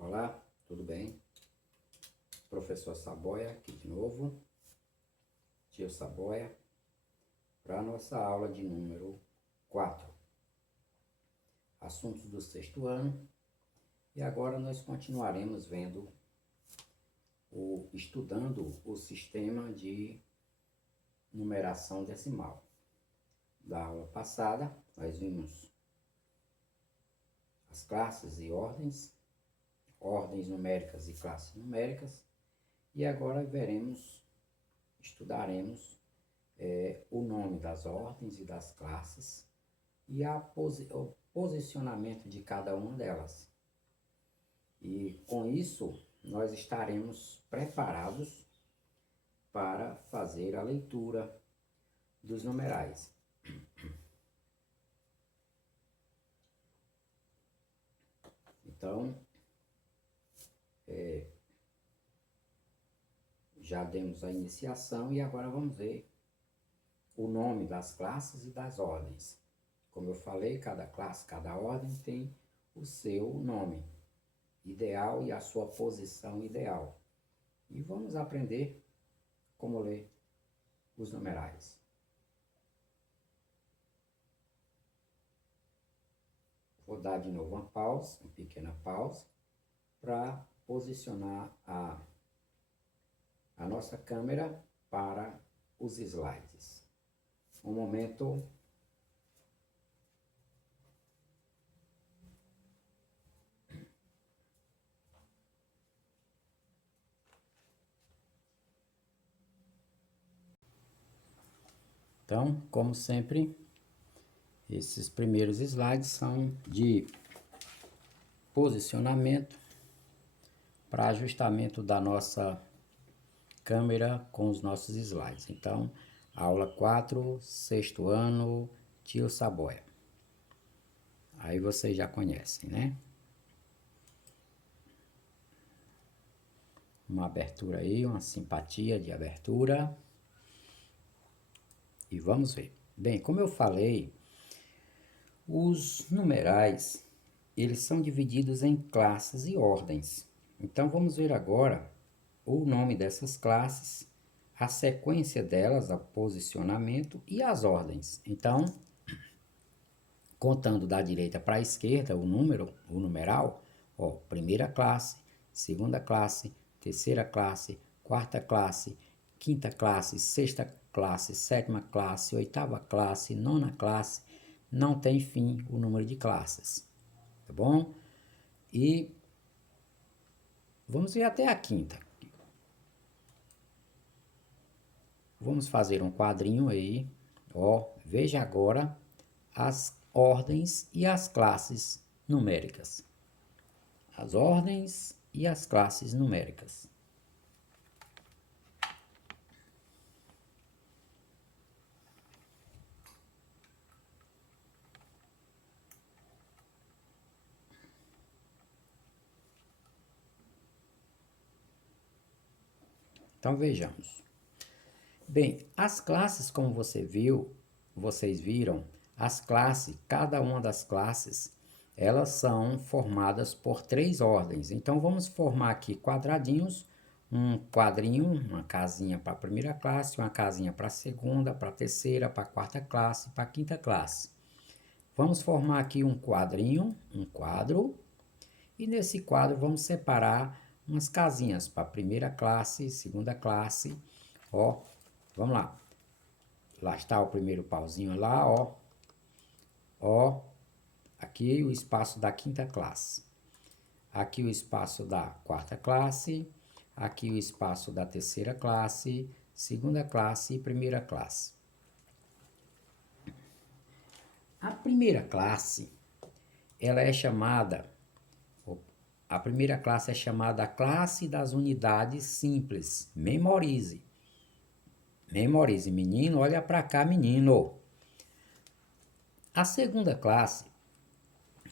Olá, tudo bem? Professor Saboia aqui de novo, tio Saboia, para a nossa aula de número 4, assuntos do sexto ano, e agora nós continuaremos estudando o sistema de numeração decimal. Da aula passada, nós vimos as classes e ordens numéricas e classes numéricas, e agora estudaremos o nome das ordens e das classes e o posicionamento de cada uma delas. E com isso, nós estaremos preparados para fazer a leitura dos numerais. Então, já demos a iniciação e agora vamos ver o nome das classes e das ordens. Como eu falei, cada classe, cada ordem tem o seu nome ideal e a sua posição ideal. E vamos aprender como ler os numerais. Vou dar de novo uma pequena pausa, para posicionar a nossa câmera para os slides. Um momento. Então, como sempre, esses primeiros slides são de posicionamento para ajustamento da nossa câmera com os nossos slides. Então, aula 4, sexto ano, tio Saboia. Aí vocês já conhecem, né? Uma abertura aí, uma simpatia de abertura. E vamos ver. Bem, como eu falei, os numerais, eles são divididos em classes e ordens. Então, vamos ver agora o nome dessas classes, a sequência delas, o posicionamento e as ordens. Então, contando da direita para a esquerda, o numeral, ó, primeira classe, segunda classe, terceira classe, quarta classe, quinta classe, sexta classe, sétima classe, oitava classe, nona classe, não tem fim o número de classes, tá bom? E vamos ver até a quinta. Vamos fazer um quadrinho aí, ó, veja agora as ordens e as classes numéricas. As ordens e as classes numéricas. Então vejamos. Bem, as classes, como vocês viram, as classes, cada uma das classes, elas são formadas por 3 ordens. Então vamos formar aqui quadradinhos, um quadrinho, uma casinha para a primeira classe, uma casinha para a segunda, para a terceira, para a quarta classe, para a quinta classe. Vamos formar aqui um quadrinho, um quadro, e nesse quadro vamos separar umas casinhas para a primeira classe, segunda classe, ó, vamos lá. Lá está o primeiro pauzinho lá, ó. Ó, aqui o espaço da quinta classe. Aqui o espaço da quarta classe, aqui o espaço da terceira classe, segunda classe e primeira classe. A primeira classe, ela é chamada, a primeira classe é chamada classe das unidades simples. Memorize. Memorize, menino, olha para cá, menino. A segunda classe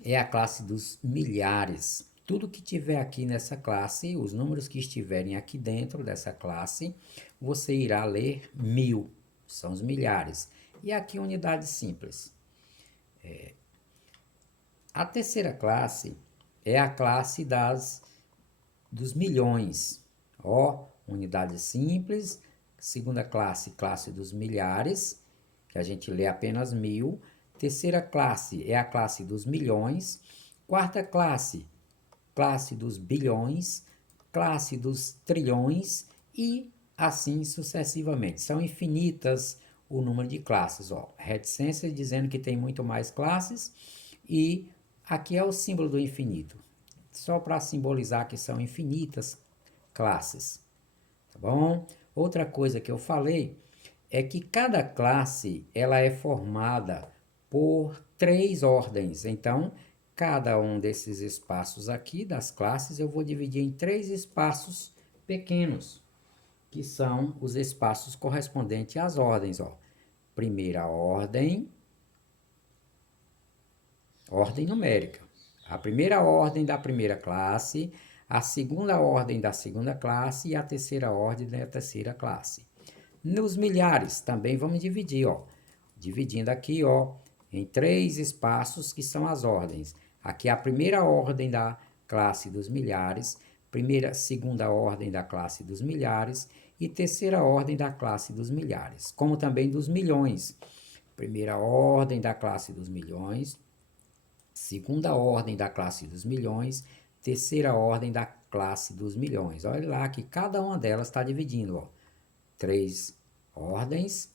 é a classe dos milhares. Tudo que tiver aqui nessa classe, os números que estiverem aqui dentro dessa classe, você irá ler 1000, são os milhares. E aqui unidades simples. A terceira classe é a classe das dos milhões. Ó, unidade simples, segunda classe, classe dos milhares, que a gente lê apenas 1000. Terceira classe é a classe dos milhões. Quarta classe, classe dos bilhões, classe dos trilhões e assim sucessivamente. São infinitas o número de classes. Ó. Reticência dizendo que tem muito mais classes e aqui é o símbolo do infinito. Só para simbolizar que são infinitas classes. Tá bom? Outra coisa que eu falei é que cada classe ela é formada por 3 ordens. Então, cada um desses espaços aqui das classes eu vou dividir em 3 espaços pequenos, que são os espaços correspondentes às ordens. Ó. Primeira ordem, ordem numérica. A primeira ordem da primeira classe, a segunda ordem da segunda classe e a terceira ordem da terceira classe. Nos milhares também vamos dividir, ó. Dividindo aqui, ó, em 3 espaços que são as ordens. Aqui é a primeira ordem da classe dos milhares, segunda ordem da classe dos milhares e terceira ordem da classe dos milhares, como também dos milhões. Primeira ordem da classe dos milhões, segunda ordem da classe dos milhões, terceira ordem da classe dos milhões. Olha lá que cada uma delas está dividindo, ó. 3 ordens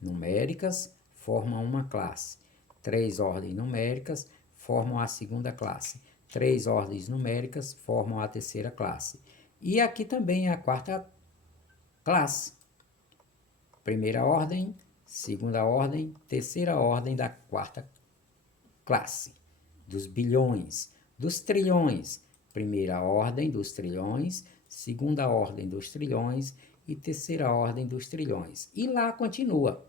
numéricas formam uma classe. 3 ordens numéricas formam a segunda classe. 3 ordens numéricas formam a terceira classe. E aqui também é a quarta classe. Primeira ordem, segunda ordem, terceira ordem da quarta classe. Dos bilhões, dos trilhões. Primeira ordem dos trilhões, segunda ordem dos trilhões e terceira ordem dos trilhões. E lá continua.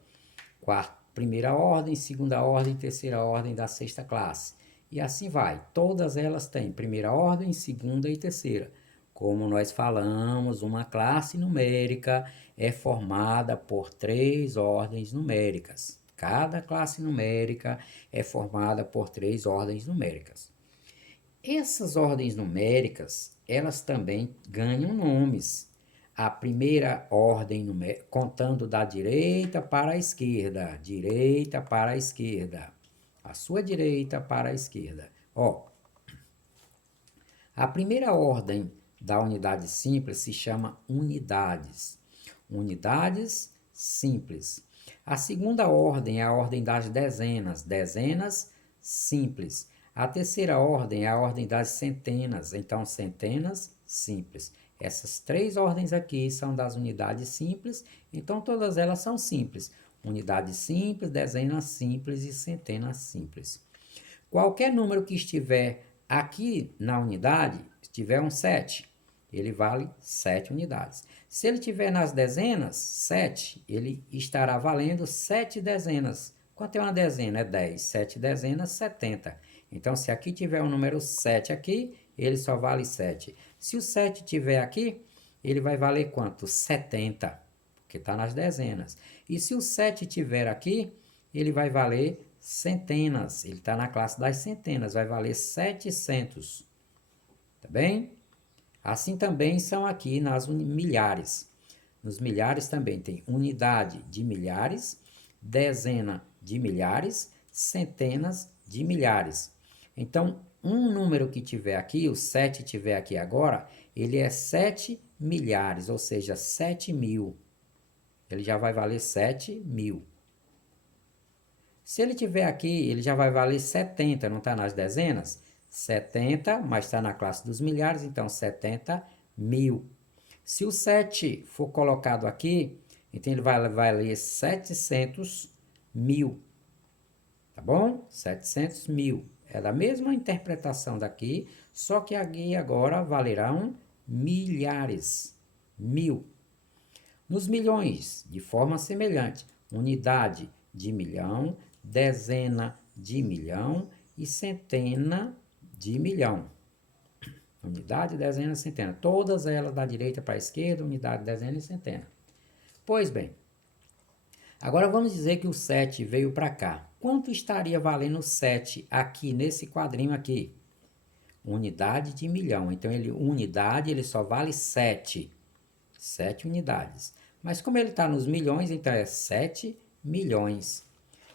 Primeira ordem, segunda ordem, terceira ordem da sexta classe. E assim vai. Todas elas têm primeira ordem, segunda e terceira. Como nós falamos, uma classe numérica é formada por 3 ordens numéricas. Cada classe numérica é formada por 3 ordens numéricas. Essas ordens numéricas, elas também ganham nomes. A primeira ordem numérica, contando da direita para a esquerda, direita para a esquerda, a sua direita para a esquerda. Ó, a primeira ordem da unidade simples se chama unidades. Unidades simples. A segunda ordem é a ordem das dezenas, dezenas simples. A terceira ordem é a ordem das centenas, então centenas simples. Essas 3 ordens aqui são das unidades simples, então todas elas são simples. Unidade simples, dezenas simples e centenas simples. Qualquer número que estiver aqui na unidade, se tiver um 7, ele vale 7 unidades. Se ele tiver nas dezenas, 7, ele estará valendo 7 dezenas. Quanto é uma dezena? É 10. 7 dezenas, 70. Então, se aqui tiver o número 7 aqui, ele só vale 7. Se o 7 tiver aqui, ele vai valer quanto? 70, porque está nas dezenas. E se o 7 tiver aqui, ele vai valer centenas. Ele está na classe das centenas, vai valer 700. Tá bem? Assim também são aqui nas milhares. Nos milhares também tem unidade de milhares, dezena de milhares, centenas de milhares. Então, um número que tiver aqui, o 7 tiver aqui agora, ele é 7 milhares, ou seja, 7.000. Ele já vai valer 7.000. Se ele tiver aqui, ele já vai valer 70, não está nas dezenas? 70, mas está na classe dos milhares, então 70.000. Se o 7 for colocado aqui, então ele vai valer 700.000. Tá bom? 700.000. É da mesma interpretação daqui, só que aqui agora valerão milhares. 1.000. Nos milhões, de forma semelhante, unidade de milhão, dezena de milhão e centena de milhão. Unidade, dezena, centena. Todas elas da direita para a esquerda, unidade, dezena e centena. Pois bem, agora vamos dizer que o 7 veio para cá. Quanto estaria valendo o 7 aqui nesse quadrinho aqui? unidade de milhão. Então, unidade ele só vale 7. 7 unidades. Mas como ele está nos milhões, então é 7 milhões.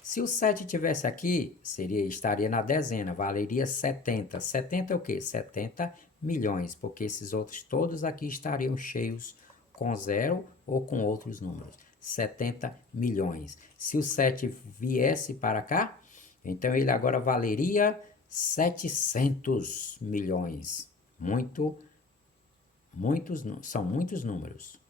Se o 7 tivesse aqui, estaria na dezena, valeria 70. 70 é o quê? 70 milhões, porque esses outros todos aqui estariam cheios com zero ou com outros números. 70 milhões. Se o 7 viesse para cá, então ele agora valeria 700 milhões. São muitos números.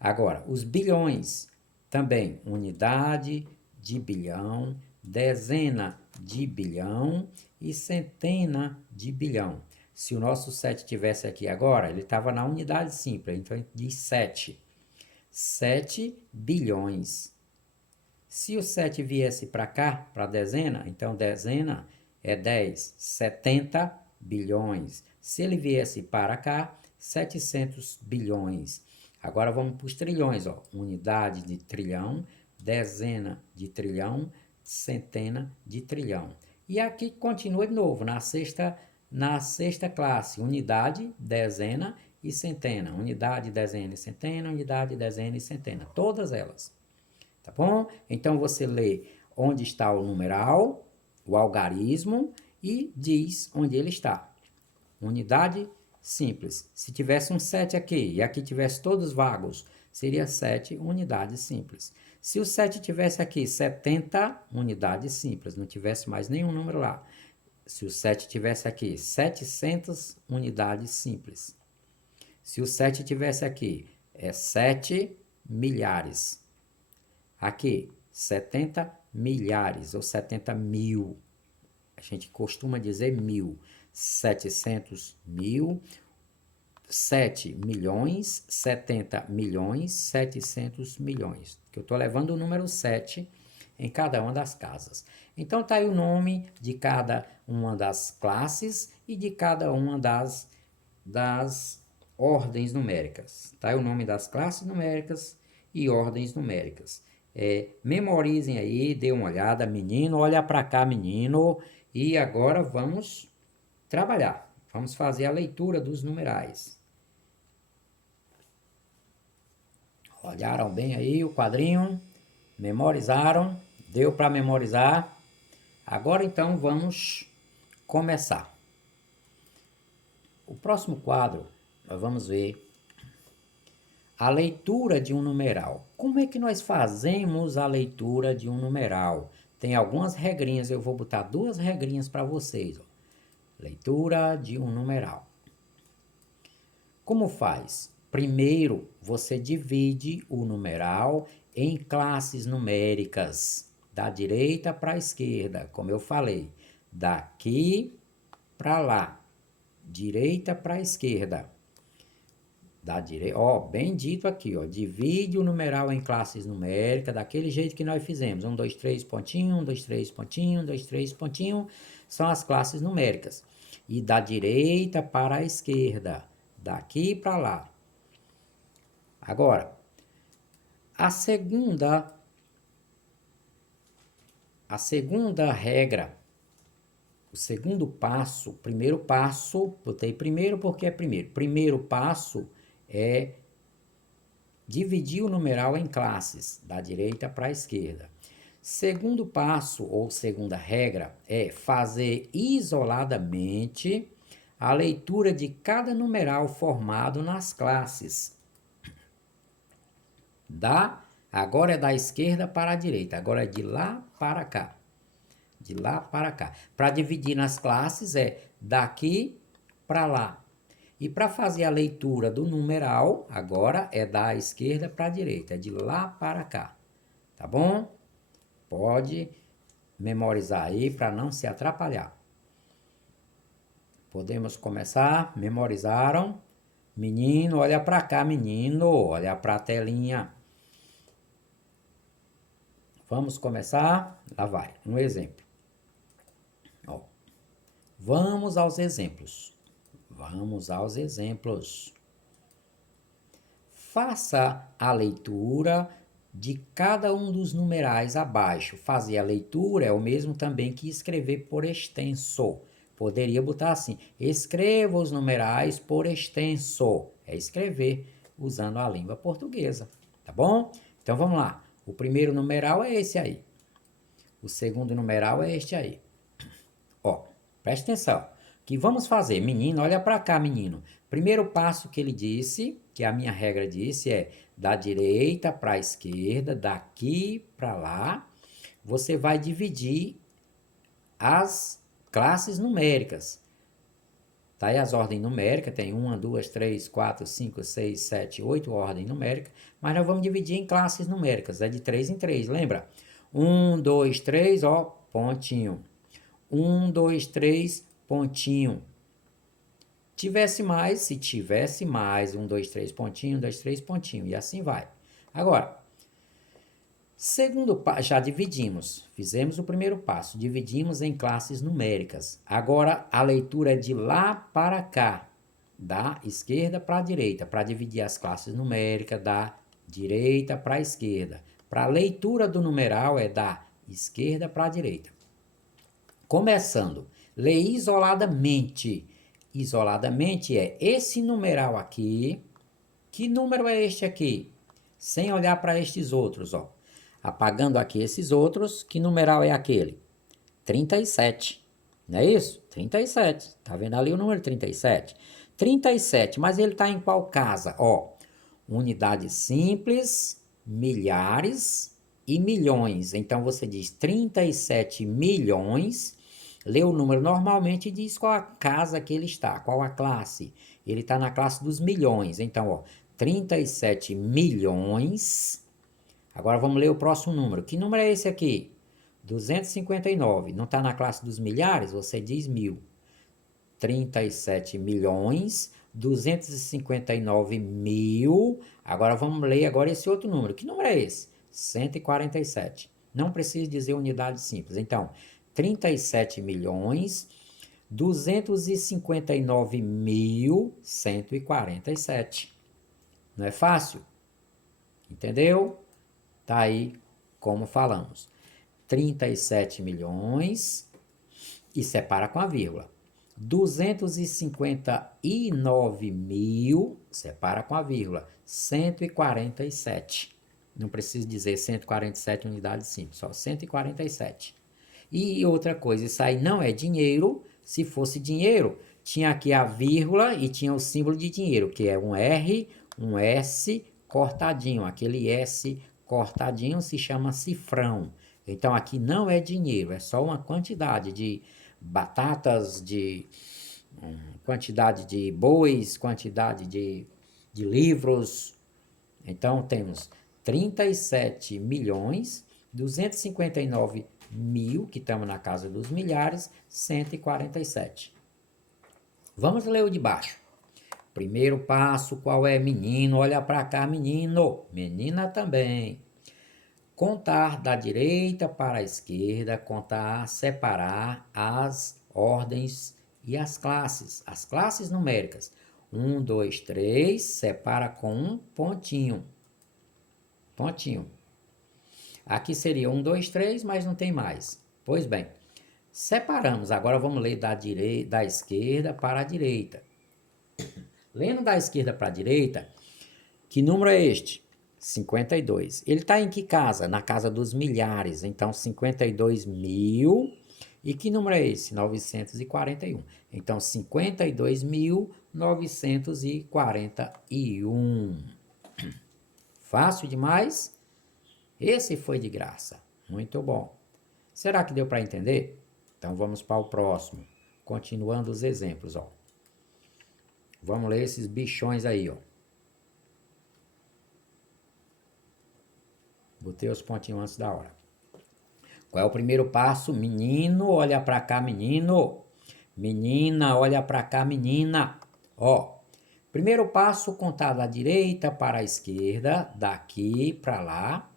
Agora, os bilhões, também, unidade de bilhão, dezena de bilhão e centena de bilhão. Se o nosso 7 tivesse aqui agora, ele estava na unidade simples, então a gente diz 7. 7 bilhões. Se o 7 viesse para cá, para a dezena, então dezena é 10, 70 bilhões. Se ele viesse para cá, 700 bilhões. Agora vamos para os trilhões, ó. Unidade de trilhão, dezena de trilhão, centena de trilhão. E aqui continua de novo, na sexta classe, unidade, dezena e centena. Unidade, dezena e centena, unidade, dezena e centena. Todas elas. Tá bom? Então você lê onde está o numeral, o algarismo e diz onde ele está. Unidade simples. Se tivesse um 7 aqui e aqui tivesse todos vagos, seria 7 unidades simples. Se o 7 tivesse aqui 70 unidades simples, não tivesse mais nenhum número lá. Se o 7 tivesse aqui 700 unidades simples. Se o 7 tivesse aqui 7 milhares. Aqui, 70 milhares ou 70 mil. A gente costuma dizer mil. 700 mil, 7 milhões, 70 milhões, 700 milhões. Que eu estou levando o número 7 em cada uma das casas. Então, está aí o nome de cada uma das classes e de cada uma das ordens numéricas. Está aí o nome das classes numéricas e ordens numéricas. Memorizem aí, dê uma olhada, menino, olha para cá, menino, e agora vamos trabalhar. Vamos fazer a leitura dos numerais. Olharam bem aí o quadrinho? Memorizaram? Deu para memorizar? Agora então vamos começar. O próximo quadro, nós vamos ver a leitura de um numeral. Como é que nós fazemos a leitura de um numeral? Tem algumas regrinhas, eu vou botar 2 regrinhas para vocês. Ó. Leitura de um numeral. Como faz? Primeiro, você divide o numeral em classes numéricas, da direita para a esquerda, como eu falei, daqui para lá, direita para a esquerda. Da direita, ó, bem dito aqui, ó, divide o numeral em classes numéricas, daquele jeito que nós fizemos, 1, 2, 3, pontinho, 1, 2, 3, pontinho, 1, 2, 3, pontinho, são as classes numéricas. E da direita para a esquerda, daqui para lá. Agora, a segunda regra, o segundo passo, o primeiro passo, botei primeiro porque é primeiro. Primeiro passo é dividir o numeral em classes, da direita para a esquerda. Segundo passo, ou segunda regra, é fazer isoladamente a leitura de cada numeral formado nas classes. Agora é da esquerda para a direita, agora é de lá para cá. De lá para cá. Para dividir nas classes é daqui para lá. E para fazer a leitura do numeral, agora é da esquerda para a direita, é de lá para cá. Tá bom? Pode memorizar aí para não se atrapalhar. Podemos começar? Memorizaram? Menino, olha para cá, menino, olha para a telinha. Vamos começar? Lá vai, um exemplo. Ó, vamos aos exemplos. Vamos aos exemplos. Faça a leitura de cada um dos numerais abaixo. Fazer a leitura é o mesmo também que escrever por extenso. Poderia botar assim, escreva os numerais por extenso. É escrever usando a língua portuguesa, tá bom? Então vamos lá. O primeiro numeral é esse aí. O segundo numeral é este aí. Ó, preste atenção. O que vamos fazer? Menino, olha para cá, menino. Primeiro passo que ele disse, que a minha regra disse, é da direita para a esquerda, daqui para lá. Você vai dividir as classes numéricas. Tá aí as ordens numéricas, tem 1, 2, 3, 4, 5, 6, 7, 8 ordens numéricas, mas nós vamos dividir em classes numéricas, é de 3 em 3, lembra? 1, 2, 3, ó, pontinho. 1, 2, 3, pontinho. Tivesse mais, se tivesse mais, 1, 2, 3, pontinho, 1, 2, 3, pontinho, e assim vai. Agora, segundo passo, já dividimos, fizemos o primeiro passo, dividimos em classes numéricas. Agora, a leitura é de lá para cá, da esquerda para a direita, para dividir as classes numéricas da direita para a esquerda. Para a leitura do numeral é da esquerda para a direita. Começando, lê isoladamente. Isoladamente é esse numeral aqui. Que número é este aqui? Sem olhar para estes outros, ó. Apagando aqui esses outros, que numeral é aquele? 37. Não é isso? 37. Tá vendo ali o número 37? 37, mas ele está em qual casa? Ó, unidade simples, milhares e milhões. Então você diz 37 milhões. Lê o número normalmente e diz qual a casa que ele está, qual a classe. Ele está na classe dos milhões. Então, ó, 37 milhões. Agora vamos ler o próximo número. Que número é esse aqui? 259. Não está na classe dos milhares? Você diz mil. 37 milhões, 259 mil. Agora vamos ler agora esse outro número. Que número é esse? 147. Não precisa dizer unidade simples. Então, 37 milhões, 259.147. Não é fácil? Entendeu? Tá aí como falamos. 37 milhões e separa com a vírgula. 259 mil, separa com a vírgula, 147. Não preciso dizer 147 unidades simples, só 147. E outra coisa, isso aí não é dinheiro. Se fosse dinheiro, tinha aqui a vírgula e tinha o símbolo de dinheiro, que é um R, um S cortadinho. Aquele S cortadinho se chama cifrão. Então aqui não é dinheiro, é só uma quantidade de batatas, de quantidade de bois, quantidade de livros. Então temos 37 milhões, 259 mil, que estamos na casa dos milhares, 147. Vamos ler o de baixo. Primeiro passo, qual é? Menino, olha para cá, menino. Menina também. Contar da direita para a esquerda, contar, separar as ordens e as classes numéricas. 1, 2, 3, separa com um pontinho. Pontinho. Aqui seria 1, 2, 3, mas não tem mais. Pois bem, separamos. Agora vamos ler da esquerda para a direita. Lendo da esquerda para a direita, que número é este? 52. Ele está em que casa? Na casa dos milhares. Então, 52 mil. E que número é esse? 941. Então, 52.941. Fácil demais? Esse foi de graça. Muito bom. Será que deu para entender? Então, vamos para o próximo. Continuando os exemplos, ó. Vamos ler esses bichões aí, ó. Botei os pontinhos antes da hora. Qual é o primeiro passo? Menino, olha para cá, menino. Menina, olha para cá, menina. Ó, primeiro passo, contar da direita para a esquerda, daqui para lá.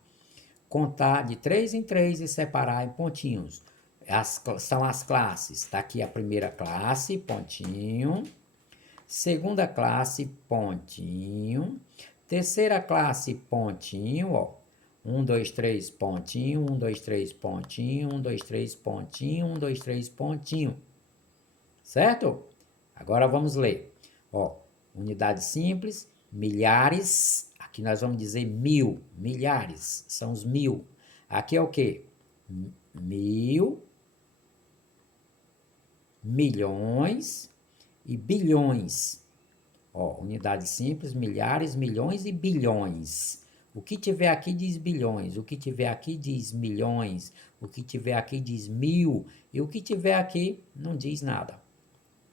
Contar de 3 em 3 e separar em pontinhos. São as classes. Tá aqui a primeira classe, pontinho. Segunda classe, pontinho. Terceira classe, pontinho, ó. 1, 2, 3, pontinho, 1, 2, 3, pontinho, 1, 2, 3, pontinho, 1, 2, 3, pontinho. certo? Agora vamos ler. Ó, unidade simples, milhares, aqui nós vamos dizer mil, milhares, são os mil. Aqui é o quê? Mil, milhões e bilhões. Ó, unidade simples, milhares, milhões e bilhões. O que tiver aqui diz bilhões, o que tiver aqui diz milhões, o que tiver aqui diz mil, e o que tiver aqui não diz nada.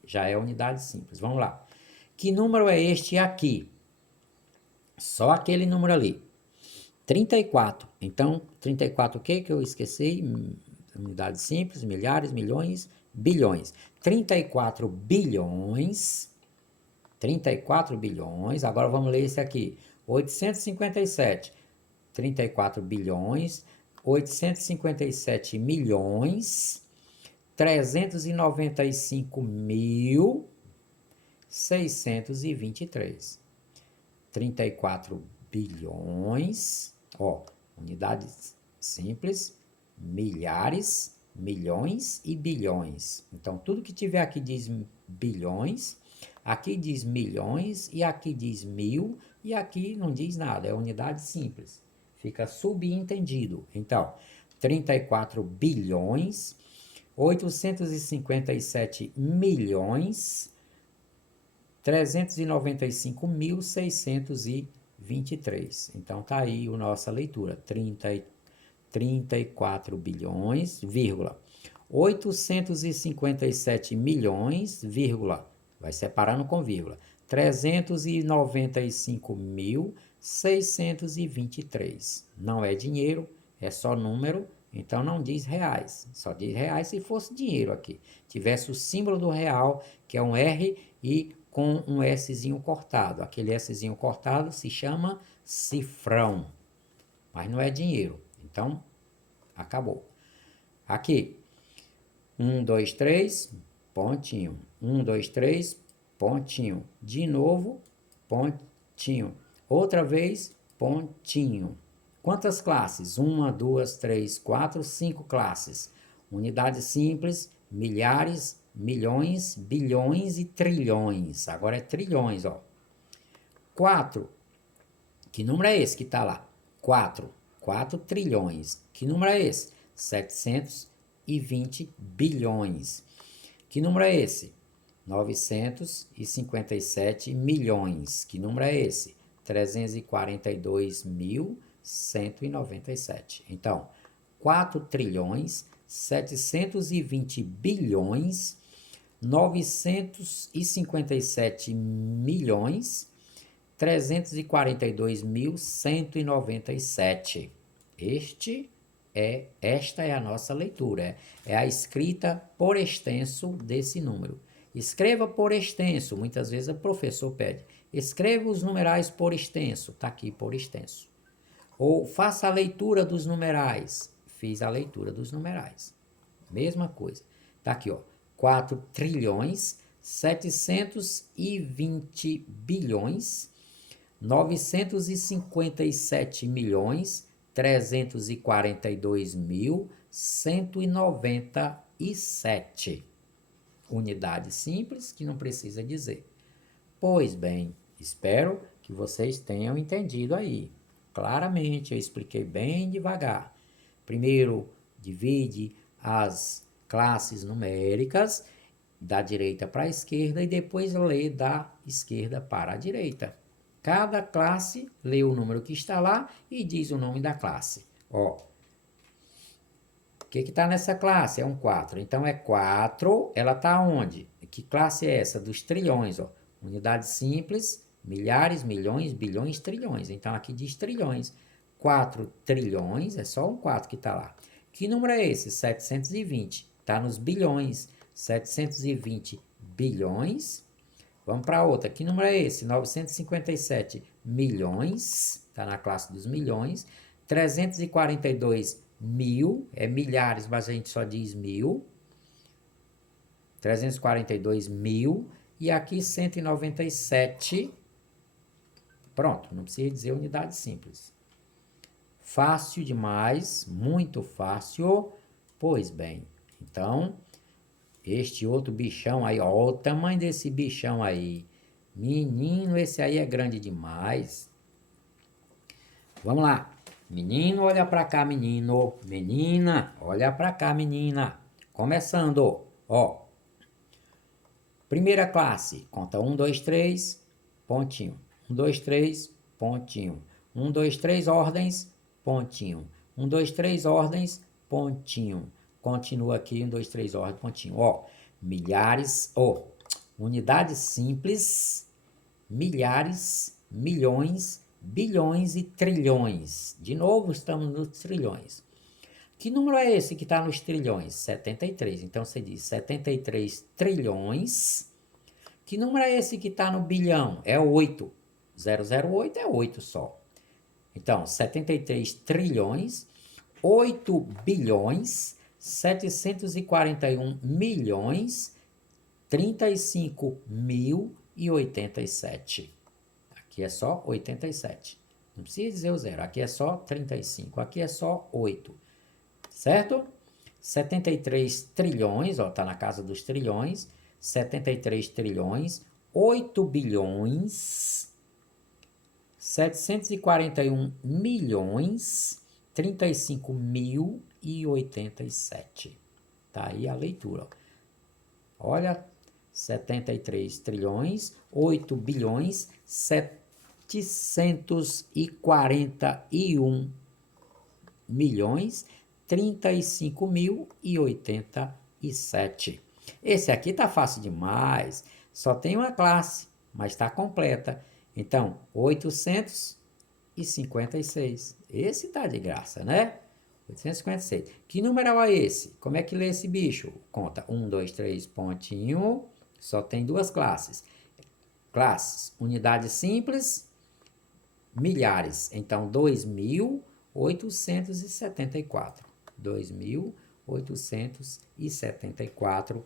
Já é unidade simples. Vamos lá. Que número é este aqui? Só aquele número ali. 34. Então, 34 o que que eu esqueci? Unidade simples, milhares, milhões, bilhões. 34 bilhões. 34 bilhões. Agora vamos ler esse aqui. 857. 34 bilhões. 857 milhões. 395.623. 34 bilhões. Ó, unidades simples, milhares, milhões e bilhões. Então, tudo que tiver aqui diz bilhões, aqui diz milhões e aqui diz mil e aqui não diz nada, é unidade simples. Fica subentendido. Então, 34 bilhões, 857 milhões, 395.623. Então, tá aí a nossa leitura. 34 bilhões, vírgula. 857 milhões, vírgula. Vai separando com vírgula. 395.623. Não é dinheiro, é só número, então não diz reais. Só diz reais se fosse dinheiro aqui. Tivesse o símbolo do real, que é um R e com um Szinho cortado. Aquele Szinho cortado se chama cifrão, mas não é dinheiro. Então, acabou. Aqui, 1, 2, 3, pontinho. 1, 2, 3, pontinho. De novo, pontinho. Outra vez, pontinho. Quantas classes? 1, 2, 3, 4, 5 classes. Unidade simples, milhares, milhões, bilhões e trilhões. Agora é trilhões, ó. 4. Que número é esse que está lá? 4. 4 trilhões. Que número é esse? 720 bilhões. Que número é esse? 957 milhões. Que número é esse? 342.197. Então, 4 trilhões, 720 bilhões, 957 milhões, 342.197. Esta é a nossa leitura, é a escrita por extenso desse número. Escreva por extenso, muitas vezes o professor pede. Escreva os numerais por extenso, está aqui por extenso. Ou faça a leitura dos numerais. Fiz a leitura dos numerais. Mesma coisa. Está aqui, ó. 4 trilhões, 720 bilhões, 957 milhões, 342.197. Unidade simples que não precisa dizer. Pois bem, espero que vocês tenham entendido aí. Claramente, eu expliquei bem devagar. Primeiro, divide as classes numéricas da direita para a esquerda e depois lê da esquerda para a direita. Cada classe lê o número que está lá e diz o nome da classe. Ó, o que está nessa classe? É um 4. Então, é 4. Ela está onde? Que classe é essa? Dos trilhões, ó. Unidade simples, milhares, milhões, bilhões, trilhões. Então, aqui diz trilhões. 4 trilhões, é só um 4 que está lá. Que número é esse? 720. Está nos bilhões. 720 bilhões. Vamos para outra. Que número é esse? 957 milhões. Está na classe dos milhões. 342 mil. É milhares, mas a gente só diz mil. 342 mil. E aqui 197. Pronto, não precisa dizer unidade simples. Fácil demais, muito fácil. Pois bem, então, Este outro bichão aí, ó, o tamanho desse bichão aí. Menino, esse aí é grande demais. Vamos lá. Menino, olha pra cá, menino. Menina, olha pra cá, menina. Começando, ó. Primeira classe, conta 1, 2, 3, pontinho. 1, 2, 3, pontinho. 1, 2, 3, ordens, pontinho. 1, 2, 3, ordens, pontinho. Continua aqui, 1, 2, 3, ordens, pontinho. Ó, milhares, ó, unidades simples, milhares, milhões, bilhões e trilhões. De novo, estamos nos trilhões. Que número é esse que está nos trilhões? 73. Então, você diz 73 trilhões. Que número é esse que está no bilhão? É 8. 008 é 8 só. Então, 73 trilhões, 8 bilhões, 741 milhões, 35 mil e 87. Aqui é só 87. Não precisa dizer o zero. Aqui é só 35. Aqui é só 8. Certo? 73 trilhões, ó, tá na casa dos trilhões. 73 trilhões, 8 bilhões, 741 milhões, 35 mil e 87. Tá aí a leitura. Olha, 73 trilhões, 8 bilhões, 741 milhões, 35 mil e 87. Esse aqui tá fácil demais. Só tem uma classe, mas está completa. Então, 856. Esse tá de graça, né? 856. Que número é esse? Como é que lê esse bicho? Conta 1, 2, 3, pontinho. Só tem duas classes. Classes, unidade simples, milhares. Então, 2.874. 2.874.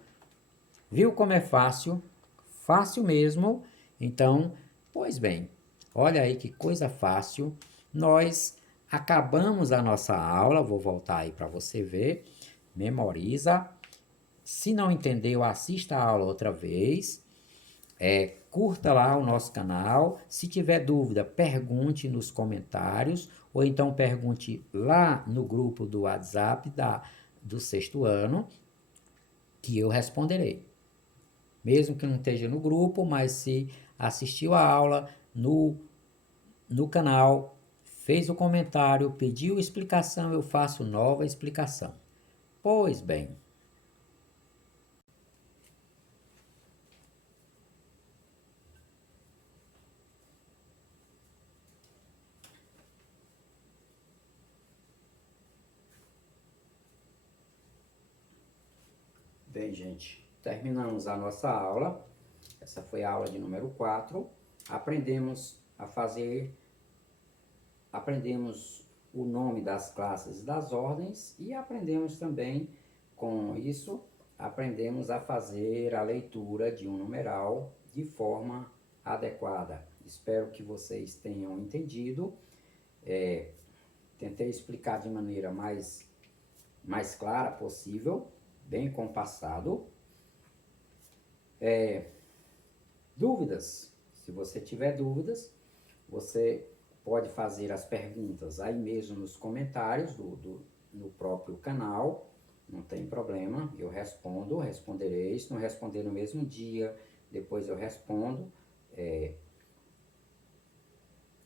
Viu como é fácil? Fácil mesmo. Então, pois bem, olha aí que coisa fácil. Nós acabamos a nossa aula. Vou voltar aí para você ver. Memoriza. Se não entendeu, assista a aula outra vez. Curta lá o nosso canal. Se tiver dúvida, pergunte nos comentários. Ou então pergunte lá no grupo do WhatsApp do sexto ano, que eu responderei. Mesmo que não esteja no grupo, mas se assistiu a aula no canal, fez o comentário, pediu explicação, eu faço nova explicação. Pois bem. Bem, gente, terminamos a nossa aula. Essa foi a aula de número 4. Aprendemos o nome das classes e das ordens e aprendemos também, com isso, aprendemos a fazer a leitura de um numeral de forma adequada. Espero que vocês tenham entendido. Tentei explicar de maneira mais clara possível, bem compassado. Dúvidas? Se você tiver dúvidas, você pode fazer as perguntas aí mesmo nos comentários no próprio canal, não tem problema, eu responderei. Se não responder no mesmo dia, depois eu respondo.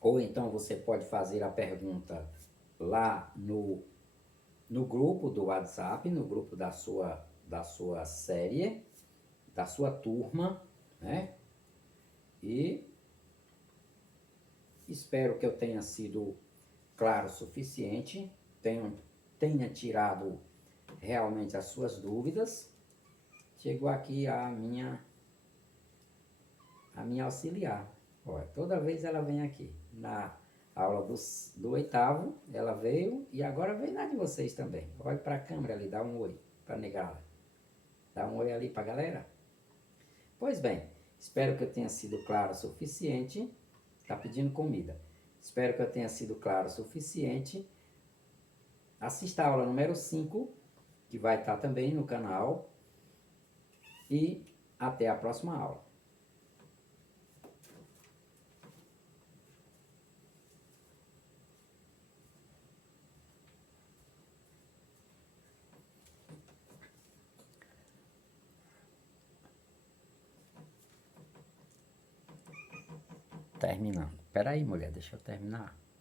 Ou então você pode fazer a pergunta lá no grupo do WhatsApp, no grupo da sua série, da sua turma, né? E espero que eu tenha sido claro o suficiente, tenha tirado realmente as suas dúvidas. Chegou aqui a minha auxiliar. Olha, toda vez ela vem aqui. Na aula do oitavo, ela veio e agora vem na de vocês também. Olhe para a câmera ali, dá um oi para negá-la. Dá um oi ali para a galera. Pois bem, espero que eu tenha sido claro o suficiente. Está pedindo comida. Espero que eu tenha sido claro o suficiente. Assista a aula número 5, que vai estar também no canal. e até a próxima aula. Terminando. Espera aí, mulher, deixa eu terminar.